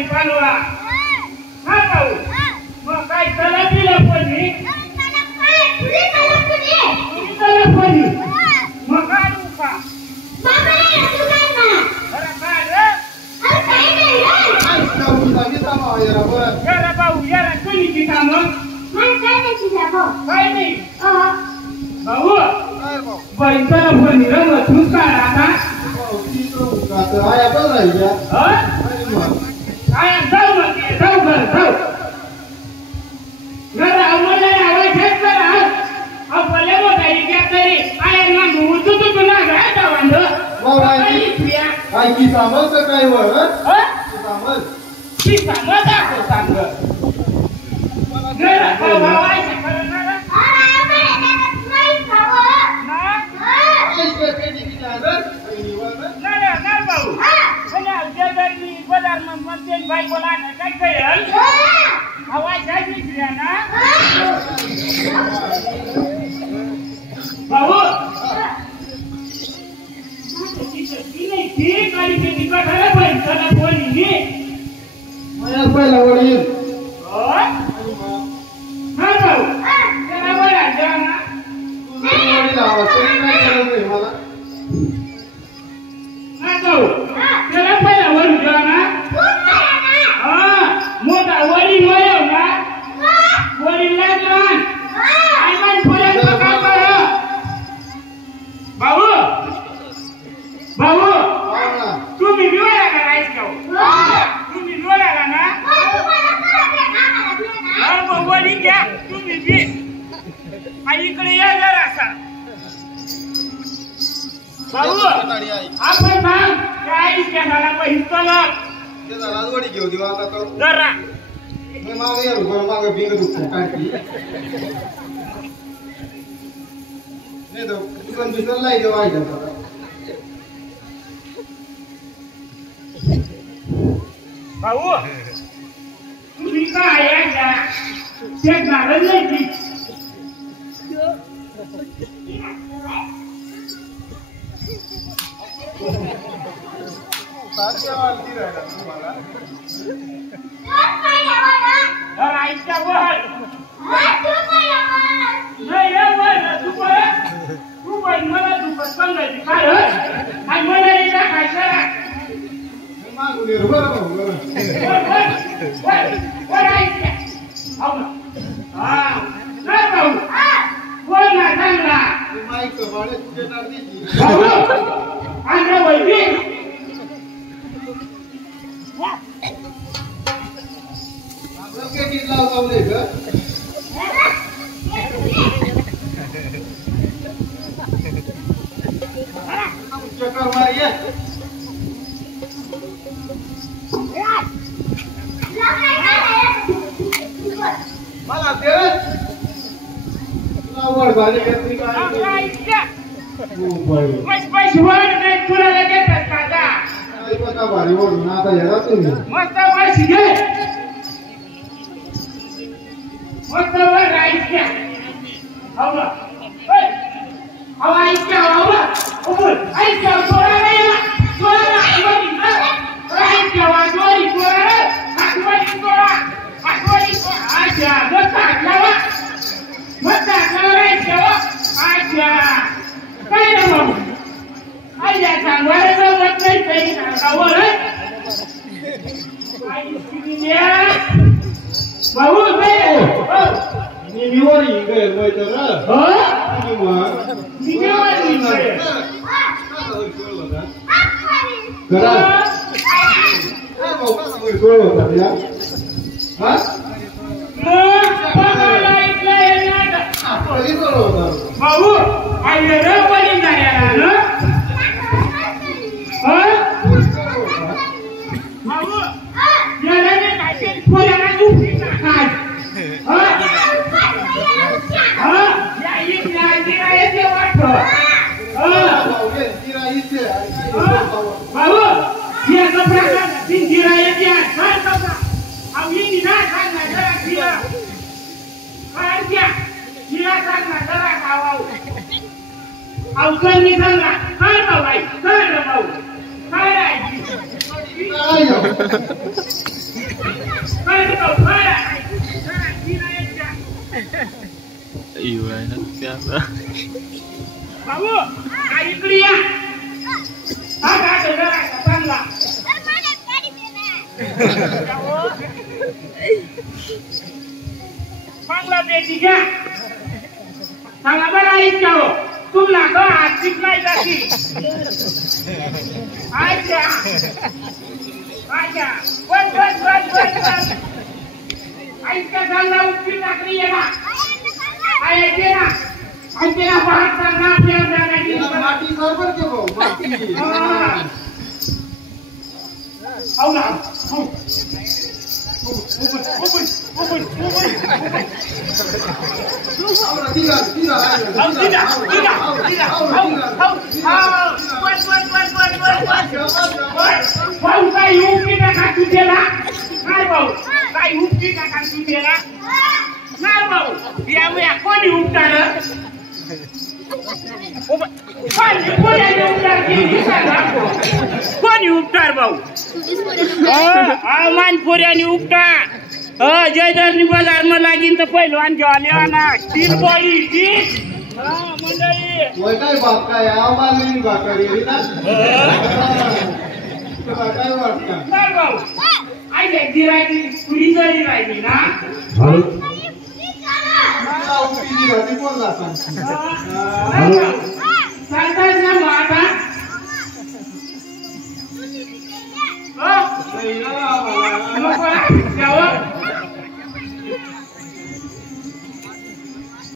भाजी पालवा हा भाऊ मग काय चला दिला कोणी मग काय उका यारा भाऊ यारा कोणी की काम काय नाही भाऊ बैठा कोणी रंग तू काय आता आया जाऊ मग जाऊ घर जाऊ घर आम्हाला आवाज येत करा आपले मोबाईल घ्या तरी आया ना मुतू तू तुला घ्यायचा वांद काय की सामस काय वर सामस की सामस दाखव सांग घर भावायचं करणार भाई बोला ना काय करेल आवाज आहे की ना भाऊ ठीक आहे की तिकडे खरं पाहिजे चला कोणी मला पहिला वडील हा भाऊ त्याला बरं जा ना वडील आवाज काय करत मला हा भाऊ त्याला पहिला वडील जा ना मोठा वडील वळव ना वडील लागला आयमान पुढे काय कर भाऊ भाऊ तुम्ही विवळा का राहायचं तुम्ही विवळा ना अरे वडील घ्या तुम्ही बी आणि इकडे या जरा असा भाऊ आपण सांग त्या आईच्या घराला पहिला राजवाडी घेऊ देऊ आता तो जरा मी मागे येऊ बरं मागे बिंग दुखतो काढती नाही तो दुकान दुसरं लाई देऊ आहे भाऊ तुम्ही काय आहे ते गाडन नाही की सातशेवालती राहिला तुम्हाला आईच्या वर नाही रे वर तू पण मला दुखत सांगायची काय आणि मला एकदा काय करा मागून ये बरं वर आईच्या हो ना हा नाही भाऊ कोण ना चांगला माईक बाळे तुझे टाकली आणि वैदिक किती लावतो नाही का चक्कर मारिए मला दे आवड झाली घेतली काय मस्त पैसे वर नाही तुला लगेच काका काय पता भारी ओढून आता येणार तुम्ही मस्त पैसे घे मस्त वर राहायच्या हो ना हो आईच्या हो उमर आईच्या सोळा नाही सोळा राहायच्या वाजवारी सोळा आठवणी सोळा आठवणी अच्छा मस्त आठवला राहायच्या अच्छा काय ना मग आईच्या सांगवायला जमत नाही काही सांगावर भाऊ निवडी गए मैतर निवडी घरा काय भाऊ का सांगू सोड होता या हा कधी सोड होता भाऊ आई रे वडील झाल्या ना भाऊ याला ने काय खोल्याला दुखी काय या इकडे येते वाटतं भाऊ या कपड्याला तीन जिरा येते काय कपडा आम्ही ना सांगणार जरा जिरा काय द्या जिरा सांगणार जरा खावाव अवसरनी सांगणार काय भाऊ काय रे भाऊ काय आहे पिवळा आहे ना त्याचा बाबू काय इकडे या हा का जरा चांगला चांगला बेटी घ्या सांगा बरं ऐक का हो तुमला तो हात शिकलाय जाती अच्छा अच्छा बस बस बस बस ऐका सांगा उठली नाकरी ये ना ऐके ना बाहेर सांगा आपल्याला जागायची माती बरोबर के भाऊ माती हो ना हो ओपन भाऊ काय उपटी टाका तुझ्याला नाही भाऊ काय उपटी टाका तुझ्याला नाही भाऊ यामुळे कोणी उपटार कोणी उपटार भाऊ मानपुऱ्याने उपटा जयदर्शनी बाजार मा लागीन तर पहिलवान घेवाले ना तीन बळी तीन मंडळी काय बाप काय आवाज बाकारी काय वाटतं काय भाऊ आई गिरायची पुरी जरी राहिली ना कोण सरकारच्या मागा